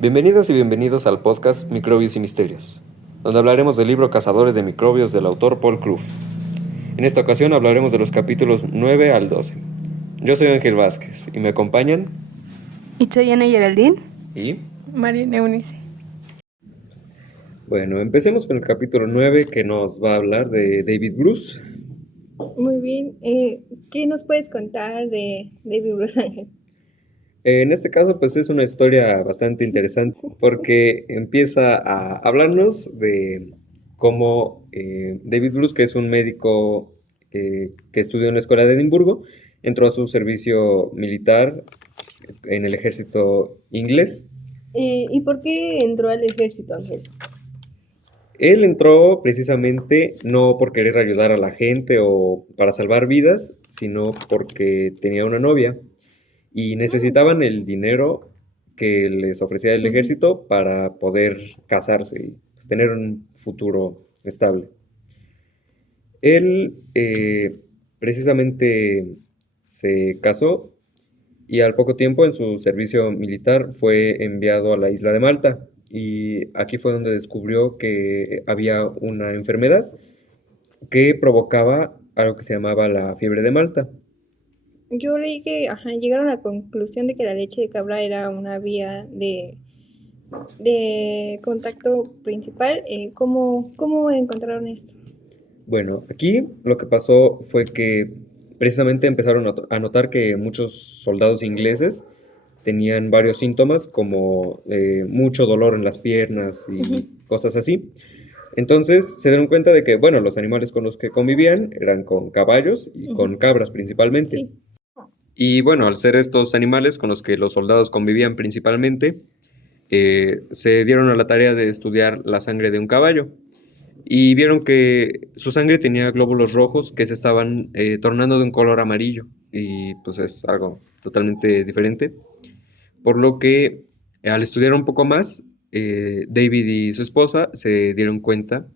Bienvenidas y bienvenidos al podcast Microbios y Misterios, donde hablaremos del libro Cazadores de Microbios del autor Paul Clough. En esta ocasión hablaremos de los capítulos 9 al 12. Yo soy Ángel Vázquez y me acompañan Itzayana Geraldine y Mariana Eunice. Bueno, empecemos con el capítulo 9 que nos va a hablar de David Bruce. Muy bien. ¿Qué nos puedes contar de David Bruce, Ángel? En este caso, pues es una historia bastante interesante porque empieza a hablarnos de cómo David Bruce, que es un médico que estudió en la escuela de Edimburgo, entró a su servicio militar en el ejército inglés. ¿Y por qué entró al ejército, Ángel? Él entró precisamente no por querer ayudar a la gente o para salvar vidas, sino porque tenía una novia y necesitaban el dinero que les ofrecía el ejército para poder casarse y pues, tener un futuro estable. Él precisamente se casó y al poco tiempo en su servicio militar fue enviado a la isla de Malta y aquí fue donde descubrió que había una enfermedad que provocaba algo que se llamaba la fiebre de Malta. Yo leí que llegaron a la conclusión de que la leche de cabra era una vía de contacto principal. ¿Cómo encontraron esto? Bueno, aquí lo que pasó fue que precisamente empezaron a notar que muchos soldados ingleses tenían varios síntomas como mucho dolor en las piernas y cosas así. Entonces se dieron cuenta de que, bueno, los animales con los que convivían eran con caballos y con cabras principalmente. Sí. Y bueno, al ser estos animales con los que los soldados convivían principalmente, se dieron a la tarea de estudiar la sangre de un caballo y vieron que su sangre tenía glóbulos rojos que se estaban tornando de un color amarillo y pues es algo totalmente diferente. Por lo que al estudiar un poco más, David y su esposa se dieron cuenta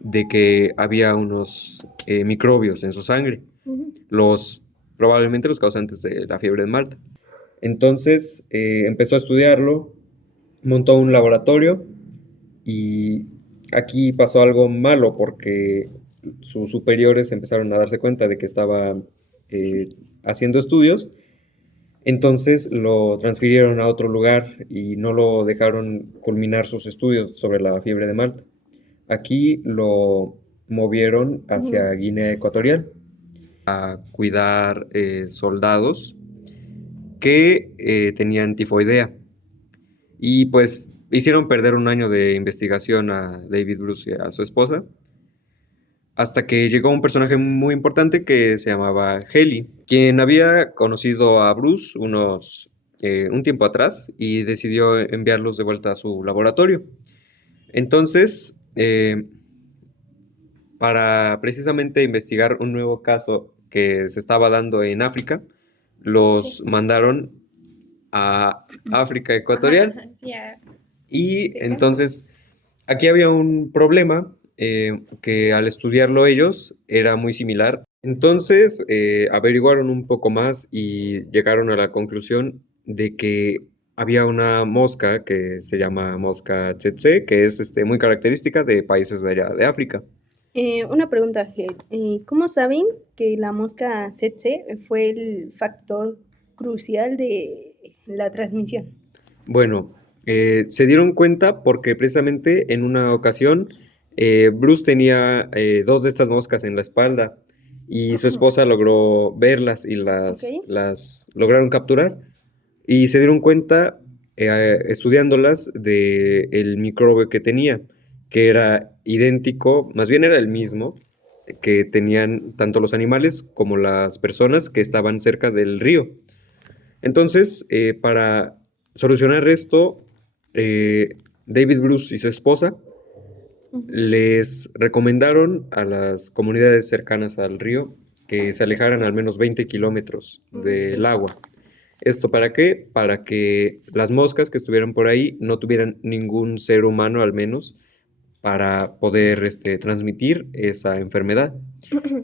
de que había unos microbios en su sangre, probablemente los causantes de la fiebre de Malta. Entonces empezó a estudiarlo, montó un laboratorio y aquí pasó algo malo porque sus superiores empezaron a darse cuenta de que estaba haciendo estudios. Entonces lo transfirieron a otro lugar y no lo dejaron culminar sus estudios sobre la fiebre de Malta. Aquí lo movieron hacia Guinea Ecuatorial a cuidar soldados que tenían tifoidea. Y pues hicieron perder un año de investigación a David Bruce y a su esposa, hasta que llegó un personaje muy importante que se llamaba Haley, quien había conocido a Bruce un tiempo atrás y decidió enviarlos de vuelta a su laboratorio. Entonces, para precisamente investigar un nuevo caso que se estaba dando en África, los mandaron a África Ecuatorial. Y entonces aquí había un problema que al estudiarlo ellos era muy similar. Entonces averiguaron un poco más y llegaron a la conclusión de que había una mosca que se llama mosca tsetse, que es muy característica de países de allá de África. Una pregunta, Ángel. ¿Cómo saben que la mosca tsetse fue el factor crucial de la transmisión? Bueno, se dieron cuenta porque precisamente en una ocasión Bruce tenía dos de estas moscas en la espalda y su esposa logró verlas y las lograron capturar y se dieron cuenta estudiándolas del microbio que tenía, que era idéntico, más bien era el mismo que tenían tanto los animales como las personas que estaban cerca del río. Entonces, para solucionar esto, David Bruce y su esposa les recomendaron a las comunidades cercanas al río que se alejaran al menos 20 kilómetros del agua. ¿Esto para qué? Para que las moscas que estuvieran por ahí no tuvieran ningún ser humano al menos para poder transmitir esa enfermedad.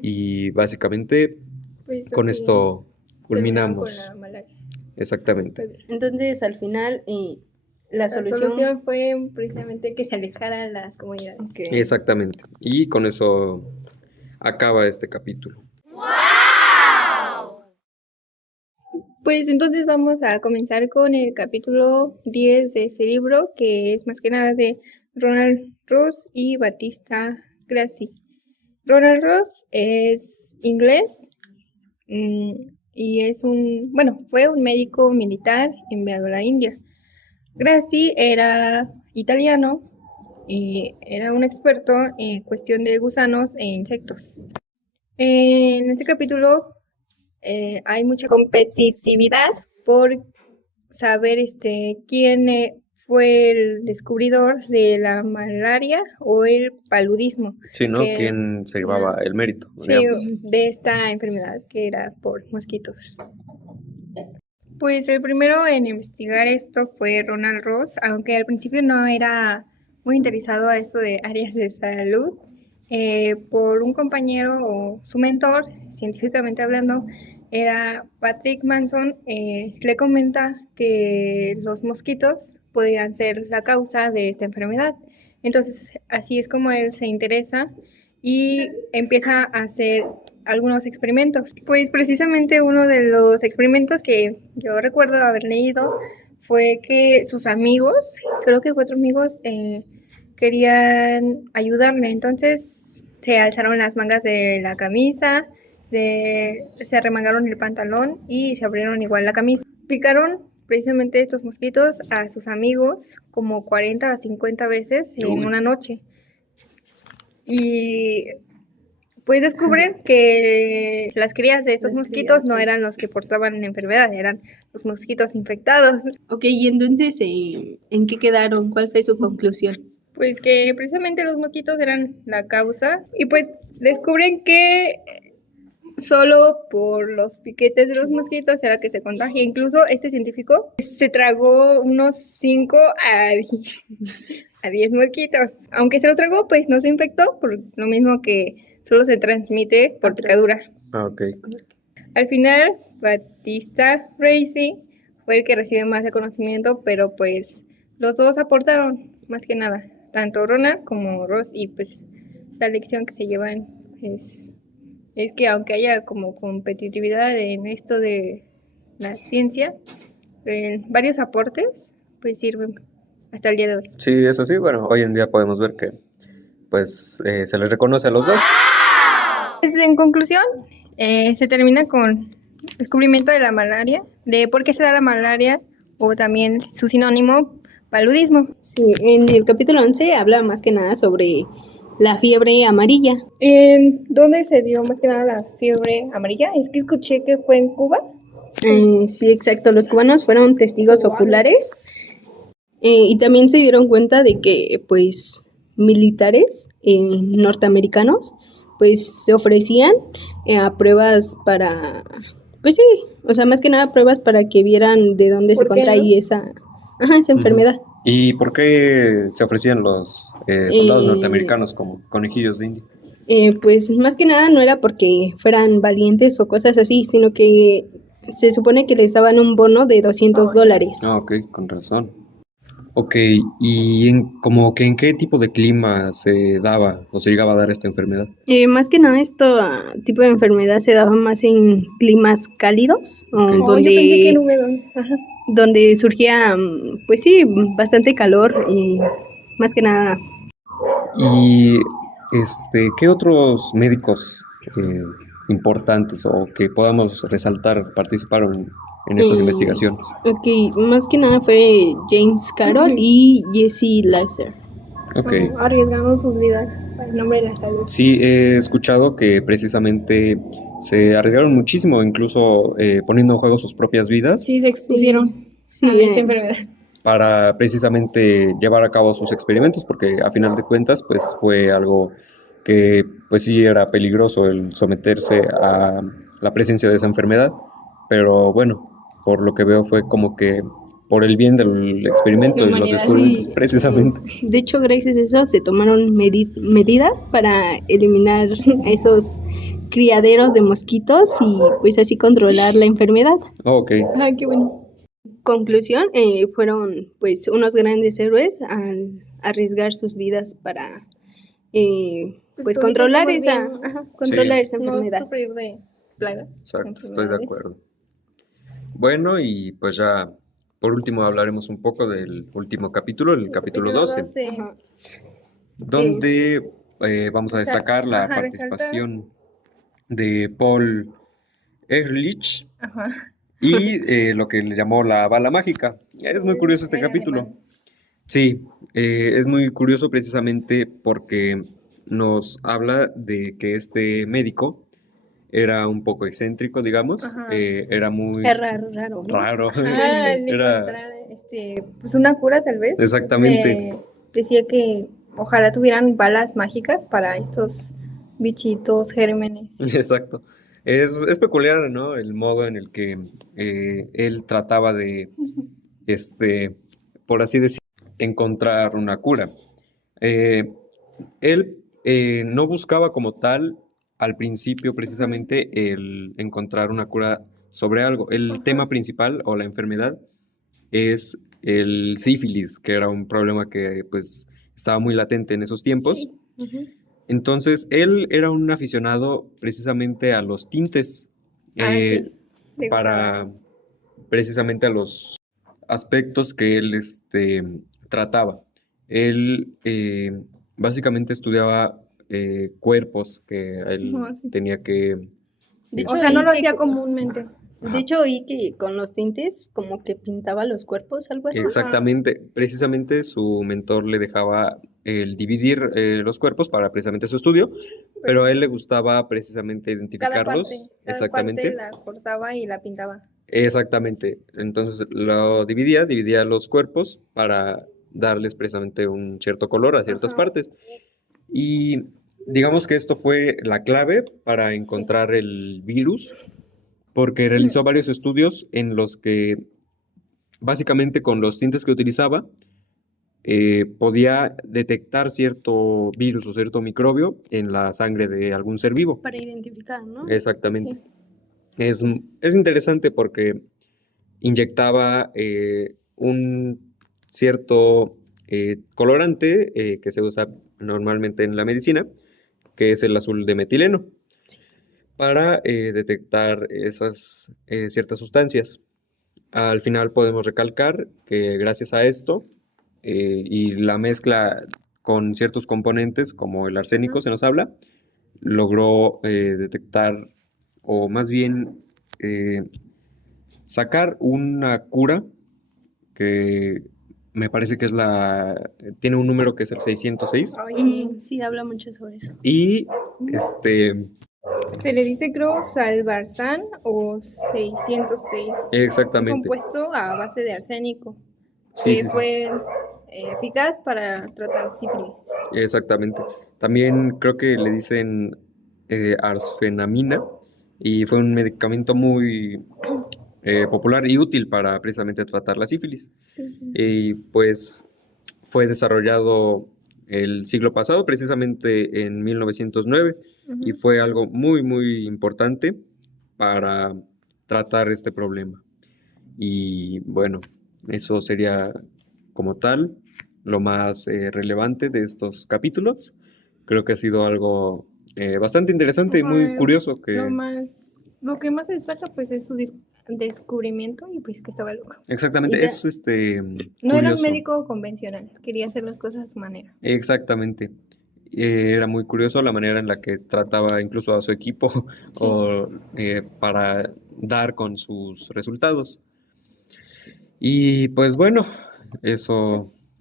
Y básicamente Pues con así esto terminaron culminamos. con la malaria. Exactamente. Entonces, al final, La La solución. solución fue precisamente que se alejaran las comunidades. Ok. Exactamente. Y con eso acaba este capítulo. Pues entonces vamos a comenzar con el capítulo 10 de ese libro, que es más que nada de Ronald Ross y Battista Gracie. Ronald Ross es inglés y fue un médico militar enviado a la India. Gracie era italiano y era un experto en cuestión de gusanos e insectos. En este capítulo hay mucha competitividad por saber quién fue el descubridor de la malaria o el paludismo, Sí, ¿no? que ¿Quién se llevaba el mérito, sí, digamos? de esta enfermedad que era por mosquitos. Pues el primero en investigar esto fue Ronald Ross, aunque al principio no era muy interesado a esto de áreas de salud. Por un compañero o su mentor, científicamente hablando, era Patrick Manson, le comenta que los mosquitos podían ser la causa de esta enfermedad. Entonces, así es como él se interesa y empieza a hacer algunos experimentos. Pues precisamente uno de los experimentos que yo recuerdo haber leído fue que sus amigos, creo que 4 amigos, querían ayudarle. Entonces se alzaron las mangas de la camisa, se arremangaron el pantalón y se abrieron igual la camisa. Picaron precisamente estos mosquitos a sus amigos como 40 a 50 veces en Uy. una noche. Y pues descubren que las crías de estos Las mosquitos crías, no sí. eran los que portaban la enfermedad, eran los mosquitos infectados. Ok, y entonces, ¿en qué quedaron? ¿Cuál fue su conclusión? Pues que precisamente los mosquitos eran la causa y pues descubren que solo por los piquetes de los mosquitos era que se contagia. Incluso este científico se tragó unos 5 a 10 mosquitos. Aunque se los tragó, pues no se infectó, por lo mismo que solo se transmite por picadura. Ah, ok. Al final, Battista Gracie fue el que recibe más reconocimiento, pero pues los dos aportaron más que nada, tanto Ronald como Ross, y pues la lección que se llevan es que aunque haya como competitividad en esto de la ciencia, varios aportes pues sirven hasta el día de hoy. Sí, eso sí, bueno, hoy en día podemos ver que pues se les reconoce a los dos. Pues, en conclusión, se termina con descubrimiento de la malaria, de por qué se da la malaria o también su sinónimo, paludismo. Sí, en el capítulo 11 habla más que nada sobre la fiebre amarilla. ¿En dónde se dio más que nada la fiebre amarilla? Es que escuché que fue en Cuba. Sí, exacto. Los cubanos fueron testigos oculares y también se dieron cuenta de que, pues, militares norteamericanos, pues, se ofrecían a pruebas para, pues sí, o sea, más que nada pruebas para que vieran de dónde se ¿Por qué contraía esa enfermedad. ¿Y por qué se ofrecían los soldados Eh, norteamericanos como conejillos de India? Pues más que nada no era porque fueran valientes o cosas así, sino que se supone que les daban un bono de $200. Ah, ok, con razón. Ok, ¿y como que en qué tipo de clima se daba o se llegaba a dar esta enfermedad? Más que nada, tipo de enfermedad se daba más en climas cálidos, Oh, yo pensé que en húmedos. Ajá. donde surgía, pues sí, bastante calor y más que nada. ¿Y qué otros médicos importantes o que podamos resaltar participaron en estas eh, investigaciones? Ok, más que nada fue James Carroll y Jesse Lasser. Ok. Como arriesgaron sus vidas para el nombre de la salud. Sí, he escuchado que precisamente se arriesgaron muchísimo, incluso poniendo en juego sus propias vidas Sí, se expusieron Sí, a esta enfermedad. para precisamente llevar a cabo sus experimentos, porque a final de cuentas, pues fue algo que, pues sí, era peligroso el someterse a la presencia de esa enfermedad, pero bueno, por lo que veo fue como que por el bien del experimento La y los humanidad. descubrimientos, Sí, precisamente. de hecho, gracias a eso se tomaron medidas para eliminar a esos criaderos de mosquitos y pues así controlar la enfermedad. Oh, ok. Ay, qué bueno. conclusión, fueron pues unos grandes héroes al arriesgar sus vidas para pues que controlar ahorita esa, estamos bien, controlar esa no enfermedad. sufrir de plagas. Exacto, estoy de enfermedades. acuerdo. Bueno, y pues ya por último hablaremos un poco del último capítulo, el capítulo 12, 12. Ajá. donde vamos a destacar la Ajá, participación de Paul Ehrlich Ajá. y lo que le llamó la bala mágica. Es muy curioso este Era capítulo. alemán. Sí, es muy curioso precisamente porque nos habla de que este médico era un poco excéntrico, digamos, Ajá. era muy Es raro, ¿no? raro. Al Era encontrar pues una cura tal vez. exactamente, Decía que ojalá tuvieran balas mágicas para estos bichitos, gérmenes. exacto. Es peculiar, ¿no? El modo en el que él trataba de, por así decir, encontrar una cura. Eh, Él no buscaba como tal al principio precisamente el encontrar una cura sobre algo. El Ajá. tema principal o la enfermedad es el sífilis, que era un problema que pues estaba muy latente en esos tiempos. Sí. Ujú. Entonces él era un aficionado precisamente a los tintes, Sí. Le para gustaba. precisamente a los aspectos que él trataba. Él básicamente estudiaba cuerpos que él No, sí. tenía que... De O hecho, sea, no lo oí que hacía comúnmente. De hecho, oí que con los tintes como que pintaba los cuerpos, algo así. Exactamente, precisamente su mentor le dejaba el dividir los cuerpos para precisamente su estudio, pero a él le gustaba precisamente Cada identificarlos. parte Exactamente. la cortaba y la pintaba. Exactamente. Entonces lo dividía los cuerpos para darles precisamente un cierto color a ciertas Ajá. partes. Y digamos que esto fue la clave para encontrar el virus, porque realizó varios estudios en los que básicamente con los tintes que utilizaba podía detectar cierto virus o cierto microbio en la sangre de algún ser vivo. Para identificar, ¿no? Exactamente. Sí. Es interesante porque inyectaba un cierto colorante que se usa normalmente en la medicina, que es el azul de metileno, para detectar esas ciertas sustancias. Al final podemos recalcar que gracias a esto y la mezcla con ciertos componentes, como el arsénico se nos habla, logró detectar, o más bien sacar una cura que me parece que tiene un número que es el 606 Sí, habla mucho sobre eso. y Se le dice, creo, Salvarsan o 606. exactamente. Un compuesto a base de arsénico. Sí, que sí, sí. fue eficaz para tratar sífilis. Exactamente. También creo que le dicen arsfenamina y fue un medicamento muy popular y útil para precisamente tratar la sífilis. Sí. Y pues fue desarrollado el siglo pasado, precisamente en 1909, y fue algo muy, muy importante para tratar este problema. Y bueno, eso sería como tal lo más relevante de estos capítulos. Creo que ha sido algo bastante interesante y muy curioso que... Lo que más se destaca pues es su descubrimiento y pues que estaba loco. Exactamente, es No era un curioso. médico convencional, quería hacer las cosas a su manera. Exactamente. Era muy curioso la manera en la que trataba incluso a su equipo Sí. para dar con sus resultados. Y pues bueno, eso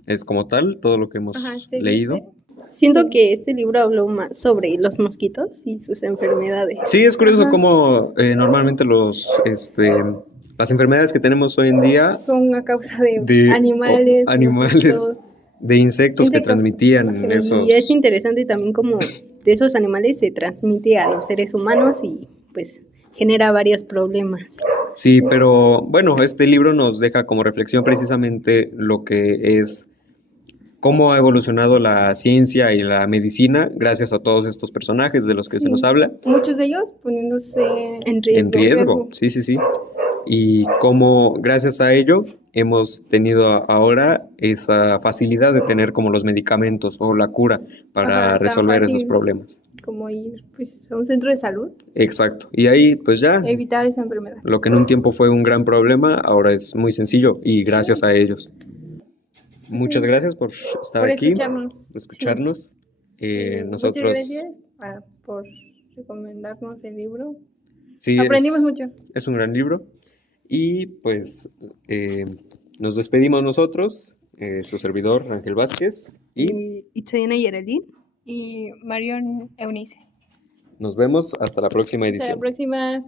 es como tal todo lo que hemos Se leído. dice. Siento Sí. que este libro habló más sobre los mosquitos y sus enfermedades. Sí, es curioso Ajá. cómo normalmente las enfermedades que tenemos hoy en día Son a causa de de animales, animales, mosquitos. de insectos que Insectos. transmitían esos... Y es interesante también cómo de esos animales se transmite a los seres humanos y pues genera varios problemas. Sí, pero bueno, este libro nos deja como reflexión precisamente lo que es cómo ha evolucionado la ciencia y la medicina gracias a todos estos personajes de los que se nos habla. Muchos de ellos poniéndose En En riesgo. riesgo, sí, sí, sí. y cómo gracias a ello hemos tenido ahora esa facilidad de tener como los medicamentos o la cura para Ajá, tan resolver esos fácil. problemas. Como ir pues, a un centro de salud, Exacto. Y ahí pues ya evitar esa enfermedad. lo que en un tiempo fue un gran problema, ahora es muy sencillo y gracias a ellos. Muchas Sí. gracias por estar Por aquí, escucharnos. por escucharnos. Muchas Nosotros, gracias por recomendarnos el libro. sí, Aprendimos mucho. es un gran libro. Y pues nos despedimos nosotros, su servidor Ángel Vázquez, y Itzayana Geraldine. Y Marion Eunice. nos vemos hasta la próxima Hasta la edición. próxima.